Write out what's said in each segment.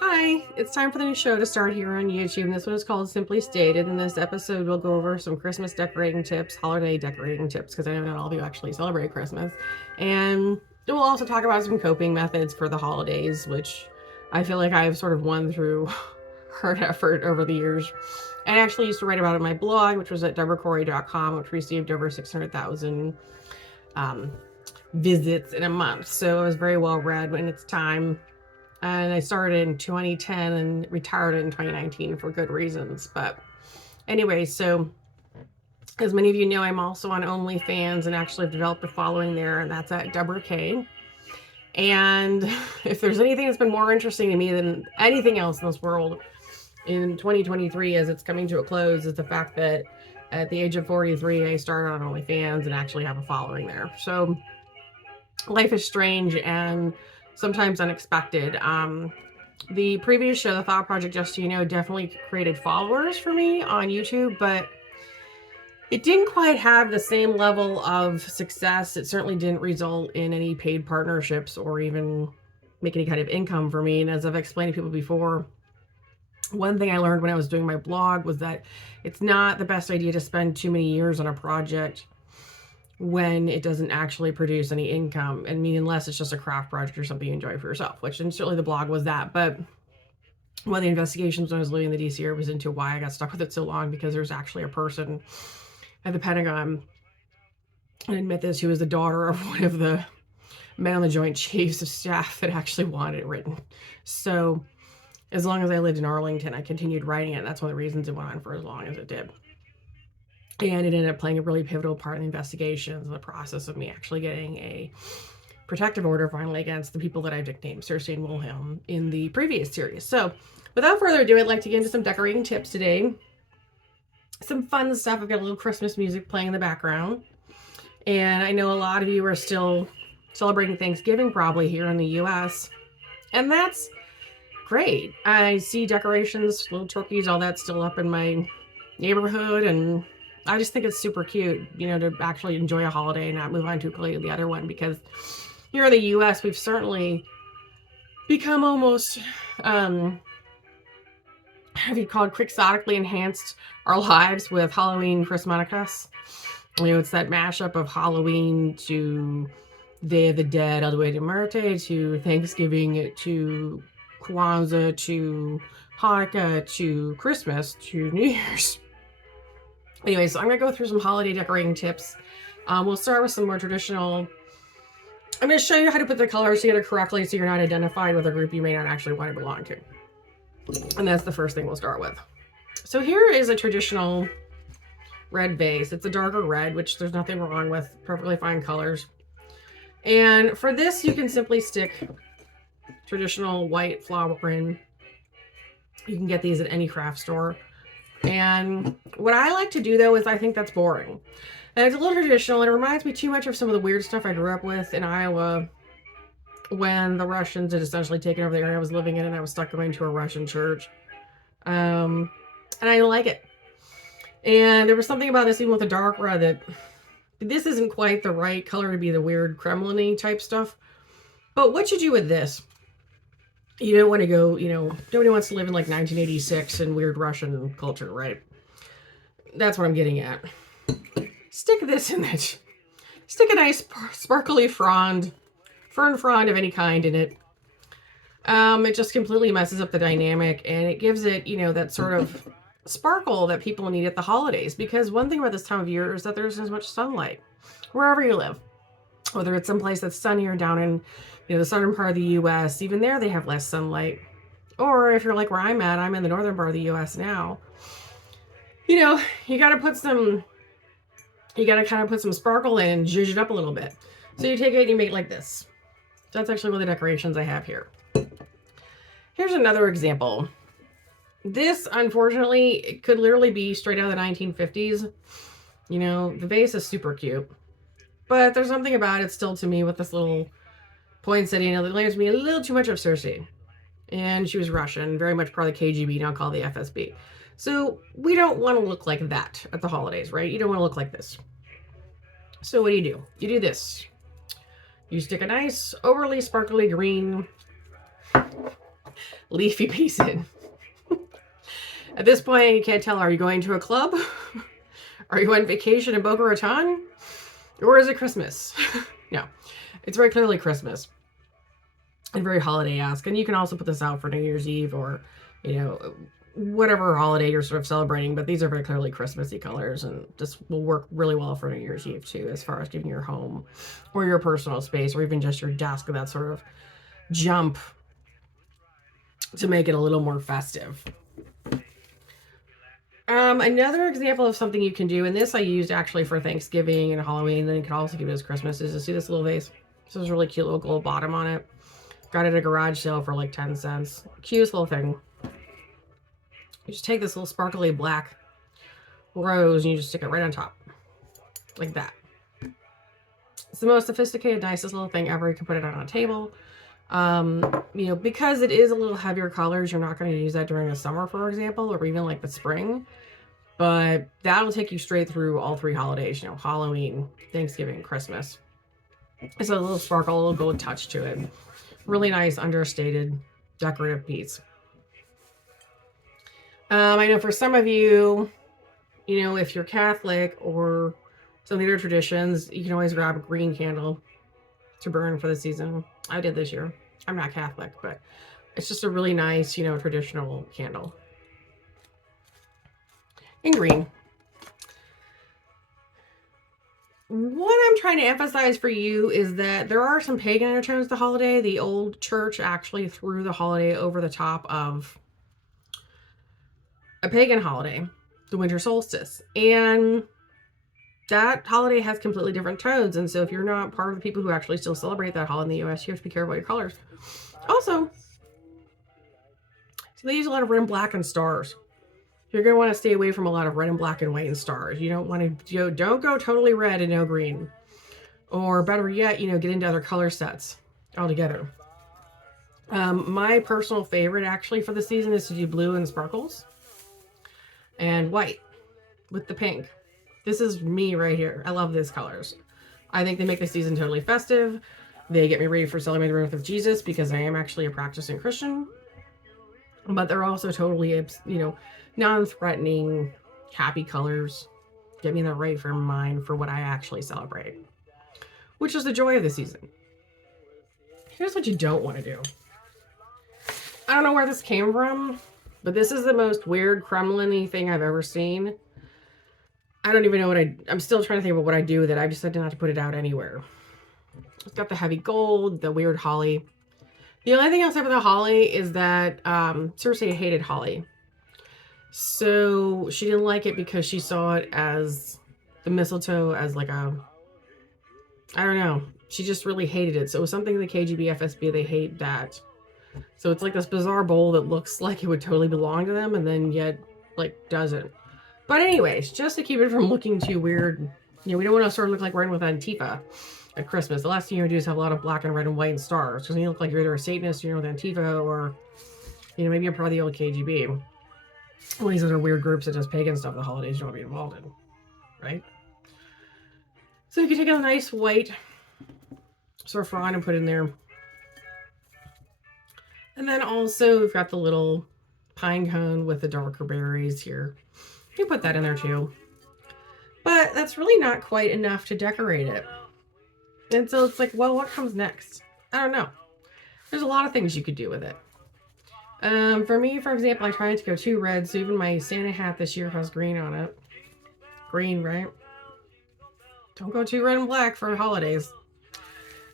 Hi, it's time for the new show to start here on YouTube. And this one is called Simply Stated. In this episode, we'll go over some Christmas decorating tips, holiday decorating tips, because I know not all of you actually celebrate Christmas. And we'll also talk about some coping methods for the holidays, which I feel like I've sort of won through hard effort over the years. I actually used to write about it on my blog, which was at deborahcorey.com, which received over 600,000 um, visits in a month. So it was very well read when it's time, and I started in 2010 and retired in 2019 for good reasons. But anyway, so as many of you know, I'm also on OnlyFans and actually have developed a following there, and that's at Deborah K. And if there's anything that's been more interesting to me than anything else in this world in 2023 as it's coming to a close, is the fact that at the age of 43, I started on OnlyFans and actually have a following there. So life is strange and sometimes unexpected. The previous show, The Thought Project, just so you know, definitely created followers for me on YouTube, but it didn't quite have the same level of success. It certainly didn't result in any paid partnerships or even make any kind of income for me. And as I've explained to people before, one thing I learned when I was doing my blog was that it's not the best idea to spend too many years on a project when it doesn't actually produce any income. I mean, unless it's just a craft project or something you enjoy for yourself, which, and certainly the blog was that. But one of the investigations when I was living in the DC area was into why I got stuck with it so long, because there's actually a person at the Pentagon, I admit this, who was the daughter of one of the men on the Joint Chiefs of Staff that actually wanted it written. So as long as I lived in Arlington, I continued writing it. That's one of the reasons it went on for as long as it did. And it ended up playing a really pivotal part in the investigations and the process of me actually getting a protective order finally against the people that I've nicknamed Cersei and Wilhelm in the previous series. So without further ado, I'd like to get into some decorating tips today. Some fun stuff. I've got a little Christmas music playing in the background. And I know a lot of you are still celebrating Thanksgiving probably here in the U.S. And that's great. I see decorations, little turkeys, all that still up in my neighborhood, and I just think it's super cute, you know, to actually enjoy a holiday and not move on too quickly to the other one, because here in the U.S. we've certainly become almost, have you called quixotically enhanced our lives with Halloween Christmas. You know, it's that mashup of Halloween to Day of the Dead, all the way to Marte, to Thanksgiving, to Kwanzaa, to Hanukkah, to Christmas, to New Year's. Anyway, so I'm going to go through some holiday decorating tips. We'll start with some more traditional. I'm going to show you how to put the colors together correctly so you're not identified with a group you may not actually want to belong to. And that's the first thing we'll start with. So here is a traditional red vase. It's a darker red, which there's nothing wrong with, perfectly fine colors. And for this, you can simply stick traditional white flower in. You can get these at any craft store. And what I like to do, though, is I think that's boring. And it's a little traditional, and it reminds me too much of some of the weird stuff I grew up with in Iowa when the Russians had essentially taken over the area I was living in, and I was stuck going to a Russian church. And I like it. And there was something about this, even with the dark red, that this isn't quite the right color to be the weird Kremlin-y type stuff. But what you do with this, you don't want to go, you know, nobody wants to live in like 1986 in weird Russian culture, right? That's what I'm getting at. Stick this in it. Stick a nice sparkly fern frond of any kind in it. It just completely messes up the dynamic, and it gives it, you know, that sort of sparkle that people need at the holidays. Because one thing about this time of year is that there's as much sunlight wherever you live, whether it's someplace that's sunnier down in, you know, the southern part of the U.S. Even there they have less sunlight. Or if you're like where I'm at, I'm in the northern part of the U.S. now. You know, you got to kind of put some sparkle in and zhuzh it up a little bit. So you take it and you make it like this. That's actually one of the decorations I have here. Here's another example. This, unfortunately, it could literally be straight out of the 1950s. You know, the vase is super cute. But there's something about it still to me with this little poinsettia that reminds me a little too much of Cersei. And she was Russian, very much part of the KGB, now called the FSB. So we don't want to look like that at the holidays, right? You don't want to look like this. So what do? You do this. You stick a nice, overly sparkly green leafy piece in. At this point, you can't tell, are you going to a club? Are you on vacation in Boca Raton? Or is it Christmas? No, it's very clearly Christmas and very holiday-esque. And you can also put this out for New Year's Eve or, whatever holiday you're sort of celebrating. But these are very clearly Christmassy colors, and this will work really well for New Year's Eve too, as far as giving your home or your personal space or even just your desk that sort of jump to make it a little more festive. Another example of something you can do, and this I used actually for Thanksgiving and Halloween, and then you can also give it as Christmas, is to see this little vase. This is a really cute little gold bottom on it. Got it at a garage sale for like 10 cents. Cutest little thing. You just take this little sparkly black rose and you just stick it right on top. Like that. It's the most sophisticated, nicest little thing ever. You can put it on a table. Because it is a little heavier colors, you're not going to use that during the summer, for example, or even like the spring. But that'll take you straight through all three holidays, Halloween, Thanksgiving, Christmas. It's a little sparkle, a little gold touch to it. Really nice, understated, decorative piece. I know for some of you, if you're Catholic or some of the other traditions, you can always grab a green candle to burn for the season. I did this year. I'm not Catholic, but it's just a really nice, traditional candle in green. What I'm trying to emphasize for you is that there are some pagan undertones to the holiday. The old church actually threw the holiday over the top of a pagan holiday, the winter solstice. And that holiday has completely different tones. And so if you're not part of the people who actually still celebrate that holiday in the U.S., you have to be careful about your colors. Also, so they use a lot of red and black and stars. You're going to want to stay away from a lot of red and black and white and stars. You don't want to, don't go totally red and no green. Or better yet, get into other color sets altogether. My personal favorite actually for the season is to do blue and sparkles and white with the pink. This is me right here. I love these colors. I think they make the season totally festive. They get me ready for celebrating the birth of Jesus because I am actually a practicing Christian. But they're also totally, non-threatening, happy colors. Get me in the right frame of mind for what I actually celebrate, which is the joy of the season. Here's what you don't want to do. I don't know where this came from, but this is the most weird Kremlin-y thing I've ever seen. I don't even know I'm still trying to think about what I do with it. I decided not to put it out anywhere. It's got the heavy gold, the weird holly. The only thing else about the holly is that Cersei hated holly. So she didn't like it because she saw it as the mistletoe as like I don't know. She just really hated it. So it was something in the KGB, FSB, they hate that. So it's like this bizarre bowl that looks like it would totally belong to them and then yet doesn't. But anyways, just to keep it from looking too weird, we don't want to sort of look like we're in with Antifa at Christmas. The last thing you do is have a lot of black and red and white and stars. Because you look like you're either a Satanist, with Antifa, or, maybe you're part of the old KGB. One of these other weird groups that does pagan stuff the holidays you don't want to be involved in. Right? So you can take a nice white saffron and put in there. And then also we've got the little pine cone with the darker berries here. You put that in there too. But that's really not quite enough to decorate it. And so it's like, well, what comes next? I don't know. There's a lot of things you could do with it. For me, for example, I tried to go too red, so even my Santa hat this year has green on it. Green, right? Don't go too red and black for holidays.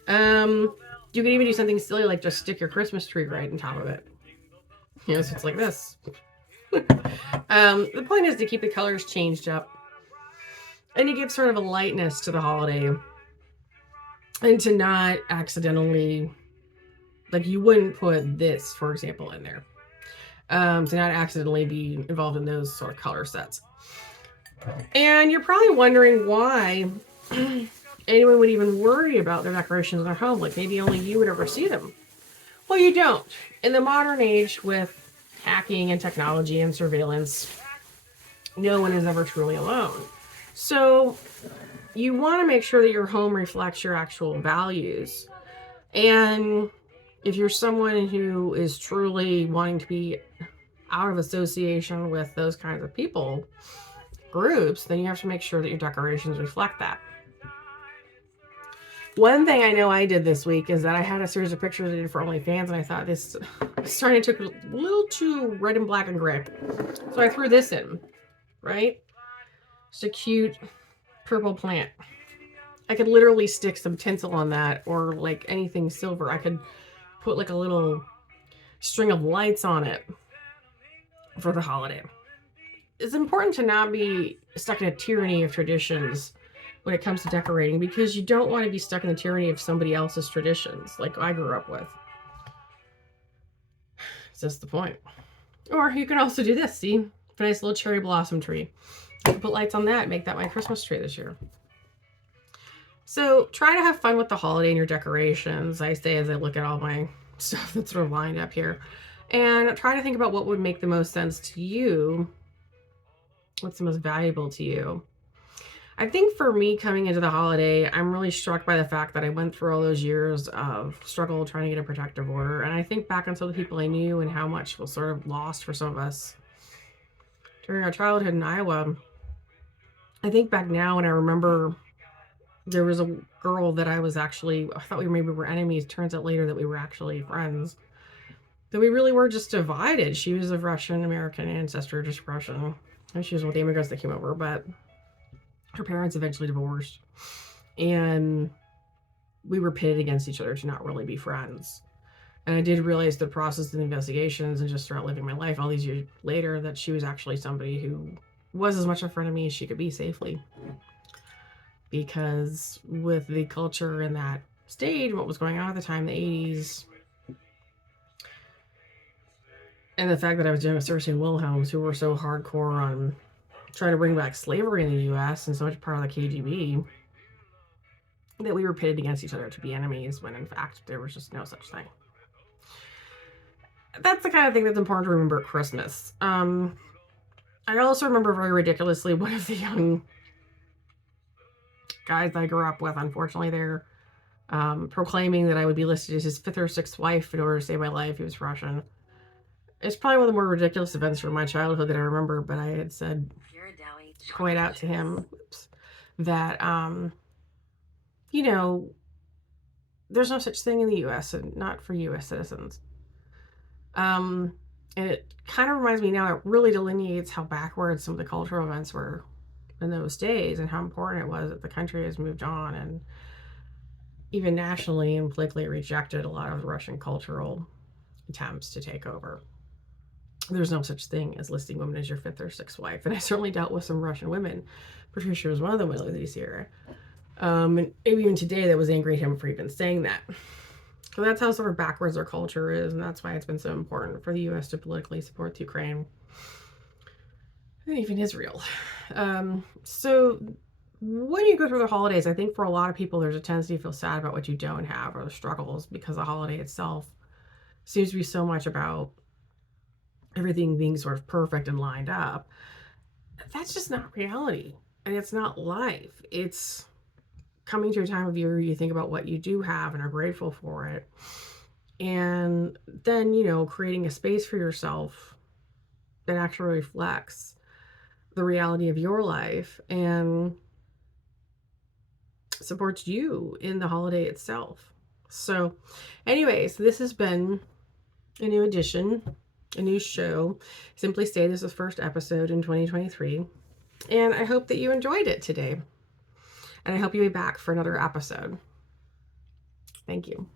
You can even do something silly like just stick your Christmas tree right on top of it. So it's like this. The point is to keep the colors changed up. And you give sort of a lightness to the holiday. And to not accidentally, you wouldn't put this, for example, in there. To not accidentally be involved in those sort of color sets. And you're probably wondering why anyone would even worry about their decorations in their home. Maybe only you would ever see them. Well, you don't. In the modern age with hacking and technology and surveillance, no one is ever truly alone. So you want to make sure that your home reflects your actual values. And If you're someone who is truly wanting to be out of association with those kinds of people, groups, then you have to make sure that your decorations reflect that. One thing I know I did this week is that I had a series of pictures I did for OnlyFans, and I thought this starting to look a little too red and black and gray. So I threw this in, right? Just a cute purple plant. I could literally stick some tinsel on that, or like anything silver. I could put like a little string of lights on it for the holiday. It's important to not be stuck in a tyranny of traditions when it comes to decorating, because you don't want to be stuck in the tyranny of somebody else's traditions like I grew up with. It's just the point. Or you can also do this. See? A nice little cherry blossom tree. I can put lights on that and make that my Christmas tree this year. So try to have fun with the holiday and your decorations, I say as I look at all my stuff that's sort of lined up here. And try to think about what would make the most sense to you. What's the most valuable to you? I think for me coming into the holiday, I'm really struck by the fact that I went through all those years of struggle trying to get a protective order. And I think back on some of the people I knew and how much was sort of lost for some of us during our childhood in Iowa. I think back now and I remember there was a girl that I thought maybe we were enemies. Turns out later that we were actually friends. That we really were just divided. She was of Russian American ancestry, just Russian. And she was one of the immigrants that came over, but her parents eventually divorced. And we were pitted against each other to not really be friends. And I did realize the process of the investigations and just throughout living my life all these years later that she was actually somebody who was as much a friend of me as she could be safely. Because with the culture in that state, what was going on at the time, the 80s, and the fact that I was dealing with Cersei and Wilhelms, who were so hardcore on trying to bring back slavery in the U.S. and so much part of the KGB, that we were pitted against each other to be enemies, when in fact there was just no such thing. That's the kind of thing that's important to remember at Christmas. I also remember very ridiculously one of the young guys I grew up with, unfortunately, they're proclaiming that I would be listed as his 5th or 6th wife in order to save my life. He was Russian. It's probably one of the more ridiculous events from my childhood that I remember, but I had said quite out to him that, there's no such thing in the U.S. and not for U.S. citizens. And it kind of reminds me now, it really delineates how backwards some of the cultural events were in those days and how important it was that the country has moved on and even nationally and politically rejected a lot of Russian cultural attempts to take over. There's no such thing as listing women as your 5th or 6th wife. And I certainly dealt with some Russian women. Patricia was one of them in this era. And maybe even today that was angry at him for even saying that. So that's how sort of backwards our culture is. And that's why it's been so important for the U.S. to politically support Ukraine and even Israel. So when you go through the holidays, I think for a lot of people, there's a tendency to feel sad about what you don't have or the struggles, because the holiday itself seems to be so much about everything being sort of perfect and lined up. That's just not reality. And it's not life. It's coming to a time of year where you think about what you do have and are grateful for it. And then, creating a space for yourself that actually reflects the reality of your life and supports you in the holiday itself. So anyways, this has been a new edition, a new show. Simply Stay. This is the first episode in 2023. And I hope that you enjoyed it today. And I hope you'll be back for another episode. Thank you.